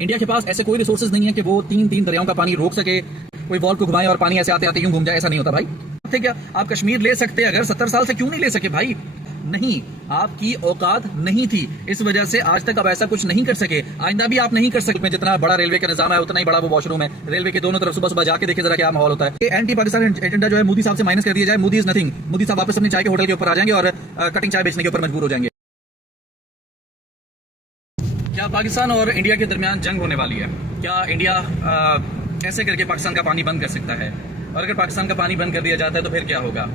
India के पास ऐसे कोई रिसोर्सेज नहीं है कि वो तीन तीन दरियाओं का पानी रोक सके, कोई वॉल को घुमाए और पानी ऐसे आते आते यूं घूम जाए, ऐसा नहीं होता भाई। ठीक है, आप कश्मीर ले सकते अगर 70 साल से, क्यों नहीं ले सके भाई? नहीं, आपकी औकात नहीं थी, इस वजह से आज तक आप ऐसा कुछ नहीं कर सके, आइंदा भी आप नहीं कर सकते। जितना बड़ा रेलवे का निजाम है उतना ही बड़ा वो वॉशरूम है। रेलवे के दोनों तरफ सुबह सुबह जाके देखे जरा क्या माहौल होता है। एंटी पाकिस्तान एजेंडा जो है मोदी साहब से माइनस कर दिया जाए। Modi is nothing. मोदी साहब वापस अपनी चाय के होटल के ऊपर आ जाएंगे और कटिंग चाय बेचने के ऊपर मजबूर हो जाएंगे। क्या पाकिस्तान और इंडिया के दरमियान जंग होने वाली है? क्या इंडिया ऐसे करके पाकिस्तान का पानी बंद कर सकता है? और अगर पाकिस्तान का पानी बंद कर दिया जाता है तो फिर क्या होगा?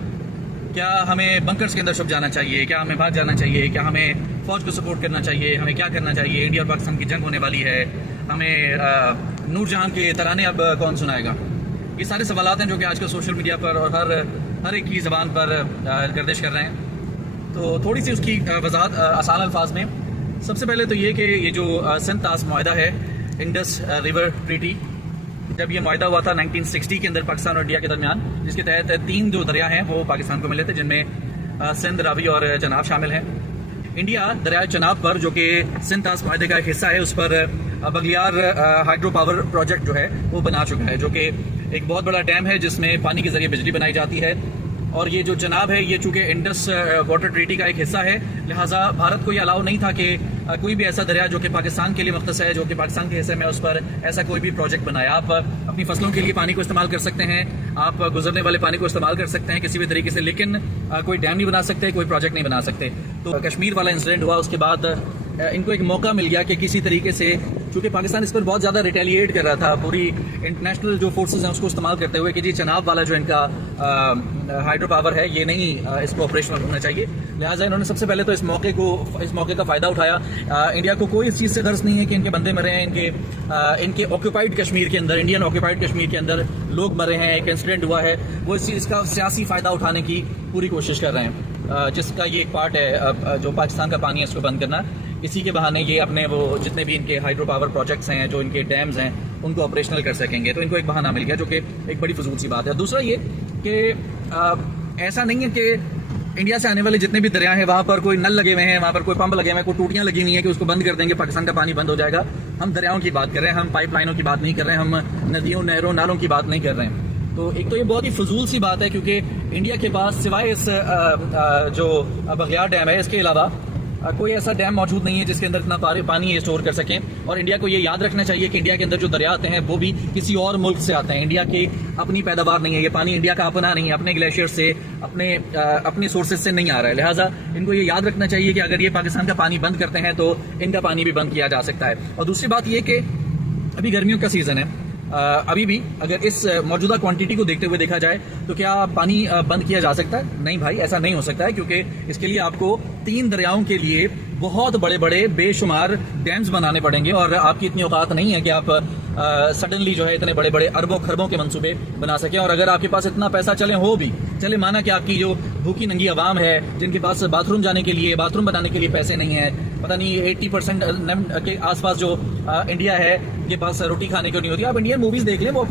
क्या हमें बंकर्स के अंदर छुप जाना चाहिए? क्या हमें भाग जाना चाहिए? क्या हमें फौज को सपोर्ट करना चाहिए? हमें क्या करना चाहिए? इंडिया और पाकिस्तान की जंग होने वाली है, हमें नूरजहां के तराने अब कौन सुनाएगा? ये सारे सवाल हैं जो कि आजकल सोशल मीडिया पर और हर एक की ज़बान पर गर्दिश कर रहे हैं। तो थोड़ी सी उसकी वजाहत आसान अल्फाज में, सबसे पहले तो ये कि ये जो सिंध तास मुआहदा है, इंडस रिवर ट्रीटी, जब ये मुआहदा हुआ था 1960 के अंदर पाकिस्तान और इंडिया के दरमियान, जिसके तहत तीन जो दरिया हैं वो पाकिस्तान को मिले थे, जिनमें सिंध, रावी और चनाब शामिल हैं। इंडिया दरिया चनाब पर, जो कि सिंध तास मुआहदे का एक हिस्सा है, उस पर बगलियार हाइड्रो पावर प्रोजेक्ट जो है वो बना चुका है, जो कि एक बहुत बड़ा डैम है जिसमें पानी के जरिए बिजली बनाई जाती है। और ये जो चनाब है ये चूँकि इंडस वाटर ट्रीटी का एक हिस्सा है, लिहाजा भारत को ये अलाउ नहीं था कि कोई भी ऐसा दरिया जो कि पाकिस्तान के लिए मुख्तस है, जो कि पाकिस्तान के हिस्से में, उस पर ऐसा कोई भी प्रोजेक्ट बनाया। आप अपनी फसलों के लिए पानी को इस्तेमाल कर सकते हैं, आप गुजरने वाले पानी को इस्तेमाल कर सकते हैं किसी भी तरीके से, लेकिन कोई डैम नहीं बना सकते, कोई प्रोजेक्ट नहीं बना सकते। तो कश्मीर वाला इंसिडेंट हुआ, उसके बाद इनको एक मौका मिल गया कि किसी तरीके से, चूँकि पाकिस्तान इस पर बहुत ज़्यादा रिटेलिएट कर रहा था, पूरी इंटरनेशनल जो फोर्सेस हैं उसको इस्तेमाल करते हुए कि जी चनाब वाला जो इनका हाइड्रो पावर है ये नहीं इसको ऑपरेशनल होना चाहिए। लिहाजा इन्होंने सबसे पहले तो इस मौके का फ़ायदा उठाया। इंडिया को कोई इस चीज़ से गर्ज नहीं है कि इनके बंदे मरे हैं, इनके ऑक्यूपाइड कश्मीर के अंदर, इंडियन ऑक्यूपाइड कश्मीर के अंदर लोग मरे हैं, एक इंसिडेंट हुआ है, वो इस चीज़ का सियासी फ़ायदा उठाने की पूरी कोशिश कर रहे हैं, जिसका ये एक पार्ट है जो पाकिस्तान का पानी है इसको बंद करना। इसी के बहाने ये अपने वो जितने भी इनके हाइड्रो पावर प्रोजेक्ट्स हैं, जो इनके डैम्स हैं, उनको ऑपरेशनल कर सकेंगे। तो इनको एक बहाना मिल गया, जो कि एक बड़ी फजूल सी बात है। दूसरा ये कि ऐसा नहीं है कि इंडिया से आने वाले जितने भी दरिया हैं वहाँ पर कोई नल लगे हुए हैं, वहाँ पर कोई पंप लगे हुए हैं, कोई टूटियाँ लगी हुई हैं कि उसको बंद कर देंगे पाकिस्तान का पानी बंद हो जाएगा। हम दरियाओं की बात कर रहे हैं, हम पाइपलाइनों की बात नहीं कर रहे हैं, हम नदियों, नहरों, नालों की बात नहीं कर रहे हैं। तो एक तो ये बहुत ही फजूल सी बात है, क्योंकि इंडिया के पास सिवाय इस जो बगलियार डैम है, इसके अलावा कोई ऐसा डैम मौजूद नहीं है जिसके अंदर इतना पानी स्टोर कर सकें। और इंडिया को ये याद रखना चाहिए कि इंडिया के अंदर जो दरिया आते हैं वो भी किसी और मुल्क से आते हैं, इंडिया की अपनी पैदावार नहीं है, ये पानी इंडिया का अपना नहीं है, अपने ग्लेशियर से, अपने सोर्सेज से नहीं आ रहा है। लिहाजा इनको ये याद रखना चाहिए कि अगर ये पाकिस्तान का पानी बंद करते हैं तो इनका पानी भी बंद किया जा सकता है। और दूसरी बात ये कि अभी गर्मियों का सीज़न है, अभी भी अगर इस मौजूदा क्वांटिटी को देखते हुए देखा जाए तो क्या पानी बंद किया जा सकता है? नहीं भाई, ऐसा नहीं हो सकता है, क्योंकि इसके लिए आपको तीन दरियाओं के लिए बहुत बड़े बड़े बेशुमार डैम्स बनाने पड़ेंगे, और आपकी इतनी औकात नहीं है कि आप सडनली जो है इतने बड़े बड़े अरबों खरबों के मंसूबे बना सकें। और अगर आपके पास इतना पैसा चले माना कि आपकी जो भूखी नंगी आवाम है, जिनके पास बाथरूम जाने के लिए, बाथरूम बनाने के लिए पैसे नहीं है, पता नहीं 80% के आसपास जो इंडिया है के पास रोटी खाने को नहीं होती। आप इंडियन मूवीज देख लें, वो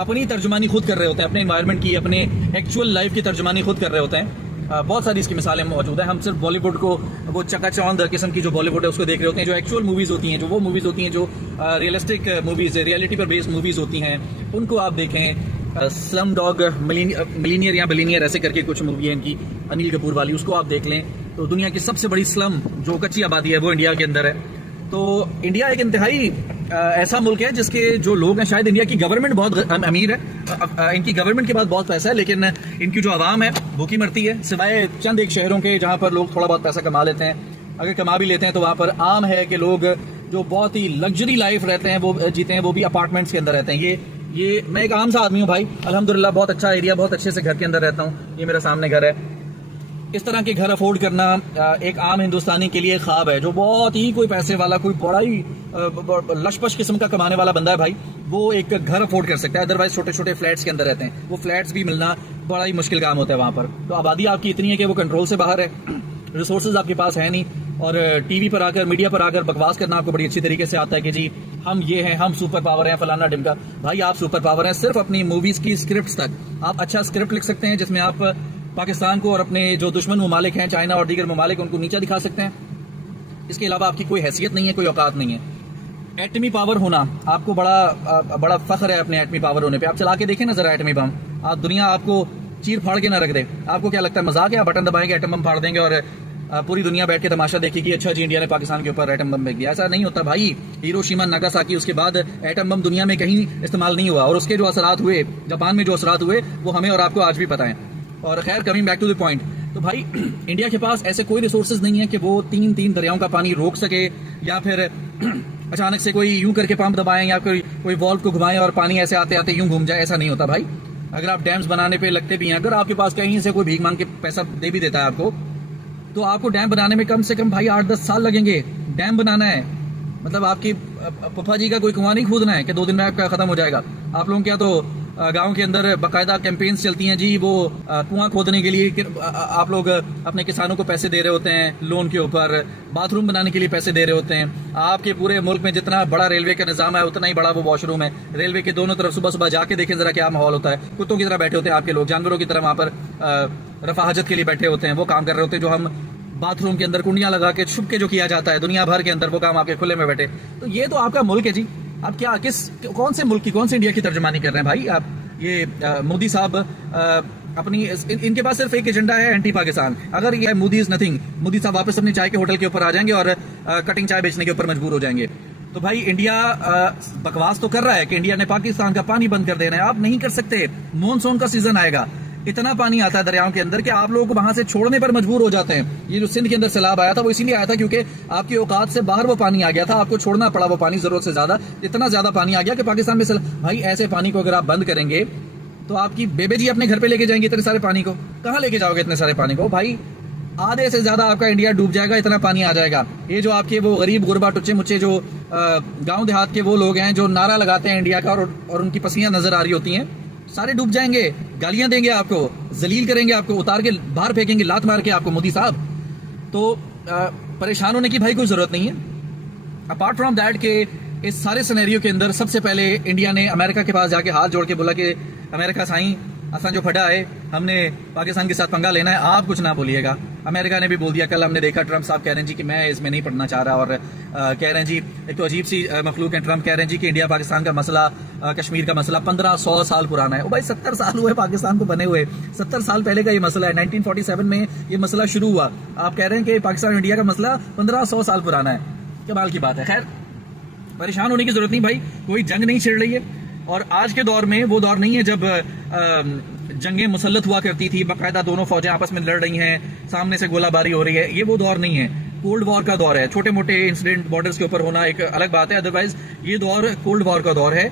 अपनी तर्जुमानी खुद कर रहे होते हैं, अपने एनवायरनमेंट की, अपने एक्चुअल लाइफ की तर्जुमानी खुद कर रहे होते हैं। बहुत सारी इसकी मिसालें मौजूद हैं। हम सिर्फ बॉलीवुड को, वो चकाचौंध किस्म की जो बॉलीवुड है उसको देख रहे होते हैं। जो एक्चुअल मूवीज़ होती हैं, जो वो मूवीज़ होती हैं जो रियलिस्टिक मूवीज़, रियलिटी पर बेस्ड मूवीज़ होती हैं, उनको आप देखें। स्लम डॉग मिलीनियर या बिलीनियर ऐसे करके कुछ मूवी है इनकी, अनिल कपूर वाली, उसको आप देख लें तो दुनिया की सबसे बड़ी स्लम जो कच्ची आबादी है वो इंडिया के अंदर है। तो इंडिया एक इंतहाई ऐसा मुल्क है जिसके जो लोग हैं, शायद इंडिया की गवर्नमेंट बहुत अमीर है, इनकी गवर्नमेंट के पास बहुत पैसा है, लेकिन इनकी जो आवाम है भूखी मरती है, सिवाय चंद एक शहरों के जहाँ पर लोग थोड़ा बहुत पैसा कमा लेते हैं। अगर कमा भी लेते हैं तो वहाँ पर आम है कि लोग जो बहुत ही लग्जरी लाइफ रहते हैं वो जीते हैं, वो भी अपार्टमेंट्स के अंदर रहते हैं। ये मैं एक आम सा आदमी हूँ भाई, अल्हम्दुलिल्लाह बहुत अच्छा एरिया, बहुत अच्छे से घर के अंदर रहता हूँ, ये मेरा सामने घर है। इस तरह के घर अफोर्ड करना एक आम हिंदुस्तानी के लिए ख्वाब है। जो बहुत ही कोई पैसे वाला, कोई बड़ा ही लशपश किस्म का कमाने वाला बंदा है भाई, वो एक घर अफोर्ड कर सकता है। अदरवाइज छोटे छोटे फ्लैट्स के अंदर रहते हैं, वो फ्लैट्स भी मिलना बड़ा ही मुश्किल काम होता है वहाँ पर। तो आबादी आपकी इतनी है कि वो कंट्रोल से बाहर है, रिसोर्सेज आपके पास है नहीं, और टीवी पर आकर, मीडिया पर आकर बकवास करना आपको बड़ी अच्छी तरीके से आता है कि जी हम ये हैं, हम सुपर पावर हैं, फलाना ढिमका। भाई आप सुपर पावर हैं सिर्फ अपनी मूवीज़ की स्क्रिप्ट तक। आप अच्छा स्क्रिप्ट लिख सकते हैं जिसमें आप पाकिस्तान को और अपने जो दुश्मन ममालिक हैं, चाइना और दीगर ममालिक, उनको नीचा दिखा सकते हैं। इसके अलावा आपकी कोई हैसियत नहीं है, कोई औकात नहीं है। एटमी पावर होना आपको बड़ा फख्र है अपने एटमी पावर होने पे। आप चला के देखें ना जरा एटमी बम, आप दुनिया आपको चीर फाड़ के ना रख दे। आपको क्या लगता है मजाक है? बटन दबाएंगे एटम बम फाड़ देंगे और पूरी दुनिया बैठ के तमाशा देखेगी, अच्छा जी इंडिया ने पाकिस्तान के ऊपर एटम बम फेंक दिया। ऐसा नहीं होता भाई। हिरोशिमा नागासाकी, उसके बाद एटम बम दुनिया में कहीं इस्तेमाल नहीं हुआ, और उसके जो असरात हुए जापान में, जो असरात हुए वो हमें और आपको आज भी पता है। और खैर, coming back to the point, तो भाई इंडिया के पास ऐसे कोई रिसोर्सेज नहीं है कि वो तीन दरियाओं का पानी रोक सके, या फिर अचानक से कोई यूं करके पंप दबाएं या कोई वॉल्व को घुमाएं और पानी ऐसे आते आते यूं घूम जाए। ऐसा नहीं होता भाई। अगर आप डैम्स बनाने पे लगते भी हैं, अगर आपके पास कहीं से कोई भीख मांग के पैसा दे भी देता है आपको, तो आपको डैम बनाने में कम से कम भाई 8-10 साल लगेंगे। डैम बनाना है मतलब आपकी पप्पा जी का कोई कुआं नहीं खोदना है कि 2 दिन में आपका खत्म हो जाएगा। आप लोगों क्या तो गांव के अंदर बाकायदा कैंपेन्स चलती हैं जी, वो कुआं खोदने के लिए आप लोग अपने किसानों को पैसे दे रहे होते हैं लोन के ऊपर, बाथरूम बनाने के लिए पैसे दे रहे होते हैं। आपके पूरे मुल्क में जितना बड़ा रेलवे का निजाम है उतना ही बड़ा वो वॉशरूम है। रेलवे के दोनों तरफ सुबह सुबह जाके देखें जरा क्या माहौल होता है। कुत्तों की तरह बैठे होते हैं आपके लोग, जानवरों की तरह वहां पर रफाहजत के लिए बैठे होते हैं, वो काम कर रहे होते हैं जो हम बाथरूम के अंदर कुंडियां लगा के छुप के जो किया जाता है दुनिया भर के अंदर, वो काम आपके खुले में बैठे। तो ये तो आपका मुल्क है जी। आप क्या कौन से मुल्क की, कौन से इंडिया की तर्जुमानी कर रहे हैं भाई आप? ये मोदी साहब अपनी इनके पास सिर्फ एक एजेंडा है, एंटी पाकिस्तान। अगर ये मोदी इज नथिंग, मोदी साहब वापस अपनी चाय के होटल के ऊपर आ जाएंगे और कटिंग चाय बेचने के ऊपर मजबूर हो जाएंगे। तो भाई इंडिया बकवास तो कर रहा है कि इंडिया ने पाकिस्तान का पानी बंद कर देना है। आप नहीं कर सकते। मॉनसून का सीजन आएगा, इतना पानी आता है दरियाओं के अंदर कि आप लोगों को वहां से छोड़ने पर मजबूर हो जाते हैं। ये जो सिंध के अंदर सैलाब आया था वो इसीलिए आया था क्योंकि आपकी औकात से बाहर वो पानी आ गया था, आपको छोड़ना पड़ा वो पानी जरूरत से ज्यादा। इतना ज्यादा पानी आ गया कि पाकिस्तान में भाई ऐसे पानी को अगर आप बंद करेंगे तो आपकी बेबे जी अपने घर पे लेके जाएंगे इतने सारे पानी को। कहाँ लेके जाओगे इतने सारे पानी को भाई? आधे से ज्यादा आपका इंडिया डूब जाएगा, इतना पानी आ जाएगा। ये जो आपके वो गरीब गुरबा टुच्चे मुच्चे जो गांव देहात के वो लोग हैं जो नारा लगाते हैं इंडिया का और उनकी पसलियां नजर आ रही होती हैं, सारे डूब जाएंगे। गालियां देंगे आपको, जलील करेंगे आपको, उतार के बाहर फेंकेंगे लात मार के आपको मोदी साहब। तो परेशान होने की भाई कोई जरूरत नहीं है। अपार्ट फ्रॉम दैट के इस सारे सिनेरियो के अंदर सबसे पहले इंडिया ने अमेरिका के पास जाके हाथ जोड़ के बोला कि अमेरिका साईं असा जो फटा है, हमने पाकिस्तान के साथ पंगा लेना है, आप कुछ ना बोलिएगा। अमेरिका ने भी बोल दिया। कल हमने देखा ट्रंप साहब कह रहे हैं जी कि मैं इसमें नहीं पढ़ना चाह रहा, और कह रहे हैं जी, एक तो अजीब सी मखलूक है ट्रंप, कह रहे हैं जी कि इंडिया पाकिस्तान का मसला, कश्मीर का मसला 1500 साल पुराना है। ओ भाई 70 साल हुए पाकिस्तान को बने हुए, 70 साल पहले का ये मसला है। 1947 में ये मसला शुरू हुआ। आप कह रहे हैं कि पाकिस्तान इंडिया का मसला 1500 साल पुराना है। कमाल की बात है। खैर, परेशान होने की जरूरत नहीं भाई, कोई जंग नहीं छिड़ रही है। और आज के दौर में वो दौर नहीं है जब जंगें मुसल्लत हुआ करती थी, बाकायदा दोनों फौजें आपस में लड़ रही हैं, सामने से गोलाबारी हो रही है। ये वो दौर नहीं है, कोल्ड वॉर का दौर है। छोटे मोटे इंसिडेंट बॉर्डर्स के ऊपर होना एक अलग बात है, अदरवाइज ये दौर कोल्ड वॉर का दौर है।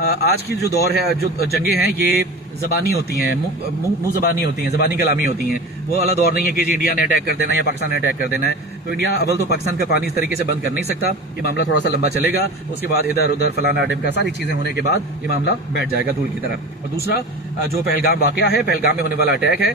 आज की जो दौर है, जो जंगें हैं, ये जबानी होती हैं, मुंह जबानी होती हैं, जबानी कलामी होती हैं। वो वाला दौर नहीं है कि जी इंडिया ने अटैक कर देना है या पाकिस्तान ने अटैक कर देना है। तो इंडिया अव्वल तो पाकिस्तान का पानी इस तरीके से बंद कर नहीं सकता, ये मामला थोड़ा सा लंबा चलेगा। उसके बाद इधर उधर फलाना टिमका सारी चीजें होने के बाद ये मामला बैठ जाएगा धूल की तरह। और दूसरा जो पहलगाम वाकया है, पहलगाम में होने वाला अटैक है,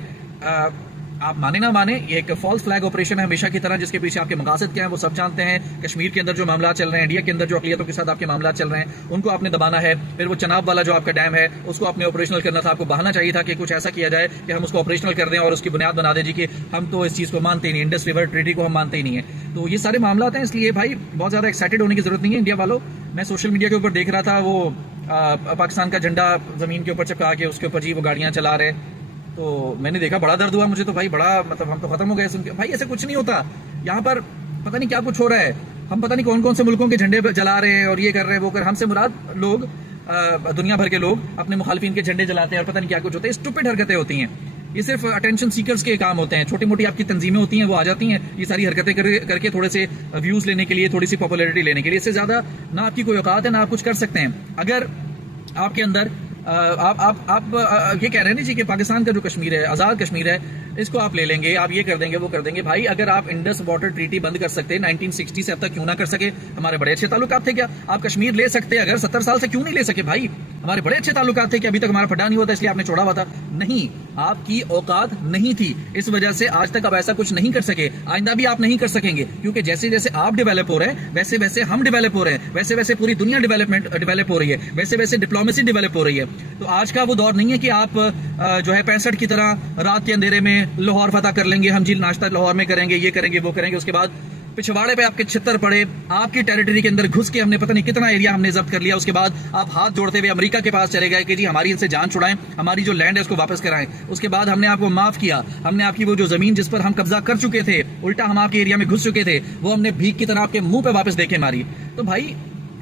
आप माने ना माने, ये एक फॉल्स फ्लैग ऑपरेशन है हमेशा की तरह, जिसके पीछे आपके मकासद क्या है वो सब जानते हैं। कश्मीर के अंदर जो मामला चल रहे हैं, इंडिया के अंदर जो अकलियतों के साथ आपके मामला चल रहे हैं, उनको आपने दबाना है। फिर वो चनाब वाला जो आपका डैम है उसको आपने ऑपरेशनल करना था। आपको बहाना चाहिए था कि कुछ ऐसा किया जाए कि हम उसको ऑपरेशनल कर दें और उसकी बुनियाद बना दें जी कि हम तो इस चीज को मानते ही नहीं, इंडस रिवर ट्रीटी को हम मानते ही नहीं है। तो ये सारे मामला हैं, इसलिए भाई बहुत ज्यादा एक्साइटेड होने की जरूरत नहीं है इंडिया वालों। मैं सोशल मीडिया के ऊपर देख रहा था, वो पाकिस्तान का झंडा जमीन के ऊपर चिपका के उसके ऊपर जी वो गाड़ियां चला रहे, तो मैंने देखा, बड़ा दर्द हुआ मुझे तो भाई, बड़ा मतलब हम तो खत्म हो गए सुन के। भाई ऐसे कुछ नहीं होता यहाँ पर, पता नहीं क्या कुछ हो रहा है। हम पता नहीं कौन कौन से मुल्कों के झंडे जला रहे हैं और ये कर रहे हैं वो कर, हमसे मुराद लोग दुनिया भर के लोग अपने मुखालिफिन के झंडे जलाते हैं और पता नहीं क्या कुछ होता है। स्टूपिड हरकतें होती हैं, ये सिर्फ अटेंशन सीकर्स के काम होते हैं। छोटी मोटी आपकी तंजीमें होती हैं, वो आ जाती हैं ये सारी हरकतें करके थोड़े से व्यूज लेने के लिए, थोड़ी सी पॉपुलैरिटी लेने के लिए। इससे ज्यादा ना आपकी कोई औकात है, ना आप कुछ कर सकते हैं। अगर आपके अंदर आप ये कह रहे हैं जी कि पाकिस्तान का जो कश्मीर है, आज़ाद कश्मीर है, इसको आप ले लेंगे, आप ये कर देंगे वो कर देंगे। भाई अगर आप इंडस वाटर ट्रीटी बंद कर सकते 1960 से अब तक क्यों ना कर सके? हमारे बड़े अच्छे ताल्लुकात थे क्या? आप कश्मीर ले सकते अगर 70 साल से, क्यों नहीं ले सके भाई? हमारे बड़े अच्छे ताल्लुकात थे कि अभी तक हमारा फटा नहीं होता इसलिए आपने छोड़ा हुआ था? नहीं, आपकी औकात नहीं थी, इस वजह से आज तक आप ऐसा कुछ नहीं कर सके, आइंदा भी आप नहीं कर सकेंगे। क्योंकि जैसे जैसे आप डेवलप हो रहे हैं वैसे वैसे हम डेवलप हो रहे हैं, वैसे वैसे पूरी दुनिया डेवलप हो रही है, वैसे वैसे डिप्लोमेसी डेवलप हो रही है। तो आज का वो दौर नहीं है कि आप जो है 65 की तरह रात के अंधेरे में लाहौर फतह कर लेंगे, हम जी नाश्ता लाहौर में करेंगे, ये करेंगे वो करेंगे, उसके बाद पिछवाड़े पे आपके छितर पड़े, आपकी टेरिटरी के अंदर घुस के हमने पता नहीं कितना एरिया हमने जब्त कर लिया, उसके बाद आप हाथ जोड़ते हुए अमेरिका के पास चले गए कि जी हमारी इनसे जान छुड़ाएं, हमारी जो लैंड है उसको वापस कराएं। उसके बाद हमने आपको माफ किया, हमने आपकी वो जो जमीन जिस पर हम कब्जा कर चुके थे, उल्टा हम आपके एरिया में घुस चुके थे, वो हमने भीख की तरह आपके मुंह पे वापस देके मारी। तो भाई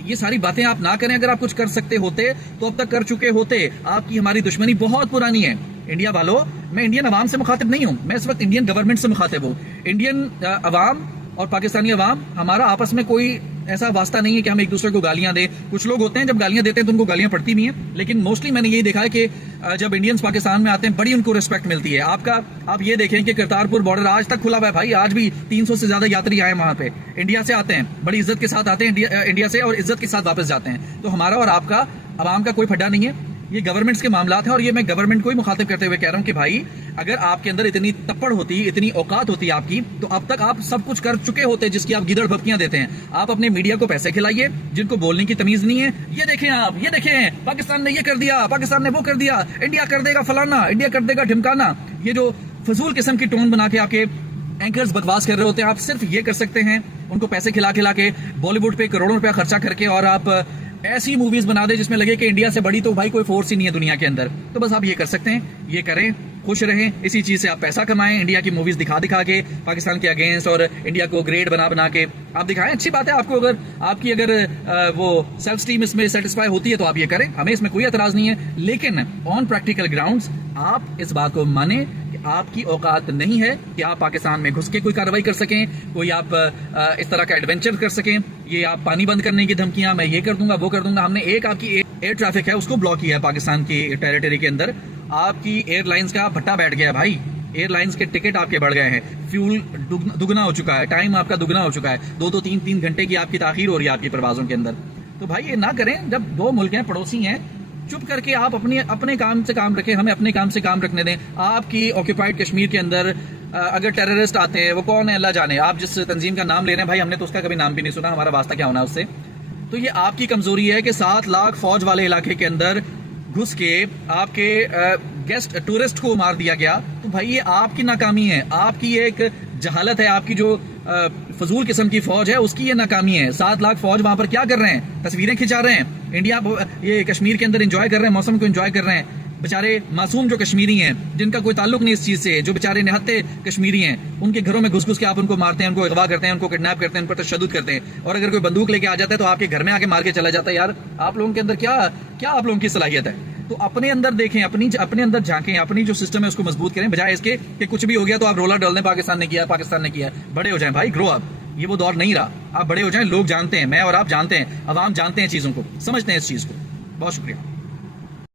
ये सारी बातें आप ना करें। अगर आप कुछ कर सकते होते तो अब तक कर चुके होते। आपकी हमारी दुश्मनी बहुत पुरानी है। इंडिया वालों, मैं इंडियन अवाम से मुखातिब नहीं हूं, मैं इस वक्त इंडियन गवर्नमेंट से मुखातिब हूं। इंडियन अवाम और पाकिस्तानी अवाम, हमारा आपस में कोई ऐसा वास्ता नहीं है कि हम एक दूसरे को गालियां दें। कुछ लोग होते हैं जब गालियां देते हैं तो उनको गालियां पड़ती भी हैं, लेकिन मोस्टली मैंने यही देखा है कि जब इंडियंस पाकिस्तान में आते हैं बड़ी उनको रिस्पेक्ट मिलती है। आप ये देखें कि करतारपुर बॉर्डर आज तक खुला हुआ है भाई, आज भी 300 से ज्यादा यात्री आए वहां पे, इंडिया से आते हैं, बड़ी इज्जत के साथ आते हैं इंडिया से, और इज्जत के साथ वापस जाते हैं। तो हमारा और आपका अवाम का कोई फड्डा नहीं है, ये गवर्नमेंट्स के मामलात हैं। और ये मैं गवर्नमेंट को ही मुखातिब करते हुए कह रहा हूं कि भाई अगर आपके अंदर इतनी तप्पड़ होती, इतनी औकात होती आपकी, तो अब तक आप सब कुछ कर चुके होते जिसकी आप गिदड़ भपकियां देते हैं। आप अपने मीडिया को पैसे खिलाइए जिनको बोलने की तमीज नहीं है। ये देखें आप, ये देखें पाकिस्तान ने ये कर दिया, पाकिस्तान ने वो कर दिया, इंडिया कर देगा फलाना, इंडिया कर देगा ढिमकाना। ये जो फजूल किस्म की टोन बना के आपके एंकर्स बकवास कर रहे होते हैं, आप सिर्फ ये कर सकते हैं उनको पैसे खिला खिला के, बॉलीवुड पे करोड़ों रुपया खर्चा करके, और आप ऐसी मूवीज बना दे जिसमें लगे कि इंडिया से बड़ी तो भाई कोई फोर्स ही नहीं है दुनिया के अंदर। तो बस आप ये कर सकते हैं, ये करें, खुश रहें, इसी चीज से आप पैसा कमाएं। इंडिया की मूवीज दिखा दिखा के पाकिस्तान के अगेंस्ट और इंडिया को ग्रेड बना बना के आप दिखाएं। अच्छी बात है, आपको अगर आपकी वो सेल्फ स्टीम इसमें सेटिस्फाई होती है तो आप ये करें, हमें इसमें कोई एतराज नहीं है। लेकिन ऑन प्रैक्टिकल ग्राउंड्स आप इस बात को माने कि आपकी औकात नहीं है कि आप पाकिस्तान में घुस के कोई कार्रवाई कर सकें, कोई आप इस तरह का एडवेंचर कर सकें। ये आप पानी बंद करने की धमकियां, मैं ये कर दूंगा वो कर दूंगा। हमने एक आपकी एयर ट्रैफिक है उसको ब्लॉक किया है पाकिस्तान की टेरिटरी के अंदर। आपकी एयरलाइंस का भट्टा बैठ गया है भाई, एयरलाइंस के टिकट आपके बढ़ गए हैं, फ्यूल दुगना हो चुका है, टाइम आपका दुगना हो चुका है, 2-2 3-3 घंटे की आपकी ताखीर हो रही है आपकी परवाजों के अंदर। तो भाई ये ना करें। जब दो मुल्क हैं, पड़ोसी हैं, चुप करके आप अपने काम से काम रखें, हमें अपने काम से काम रखने दें। आपकी ऑक्यूपाइड कश्मीर के अंदर अगर टेररिस्ट आते हैं, वो कौन है अल्लाह जाने, आप जिस तंजीम का नाम ले रहे हैं भाई, हमने तो उसका कभी नाम भी नहीं सुना, हमारा वास्ता क्या होना उससे। तो ये आपकी कमजोरी है कि 7 लाख फौज वाले इलाके के अंदर घुस के आपके गेस्ट टूरिस्ट को मार दिया गया। तो भाई ये आपकी नाकामी है, आपकी ये एक जहालत है, आपकी जो फजूल किस्म की फौज है उसकी ये नाकामी है। 7 लाख फौज वहां पर क्या कर रहे हैं, तस्वीरें खिंचा रहे हैं, इंडिया ये कश्मीर के अंदर एंजॉय कर रहे हैं, मौसम को एंजॉय कर रहे हैं। बेचारे मासूम जो कश्मीरी हैं, जिनका कोई ताल्लुक नहीं इस चीज से, जो बेचारे निहत्ते कश्मीरी हैं, उनके घरों में घुस घुस के आप उनको मारते हैं, उनको अगवा करते हैं, उनको किडनैप करते हैं, उन पर तशद्दुद करते हैं। और अगर कोई बंदूक लेके आ जाता है तो आपके घर में आके मार के चला जाता है। यार आप लोगों के अंदर क्या आप लोगों की सलाहियत है? तो अपने अंदर देखें, अपने अंदर झांकें, अपनी जो सिस्टम है उसको मजबूत करें, बजाय इसके कि कुछ भी हो गया तो आप रोला डाल दें, पाकिस्तान ने किया, पाकिस्तान ने किया। बड़े हो जाएं भाई, ग्रो अप। ये वो दौर नहीं रहा, आप बड़े हो जाएं। लोग जानते हैं, मैं और आप जानते हैं, अवाम जानते हैं चीजों को, समझते हैं इस चीज को। बहुत शुक्रिया।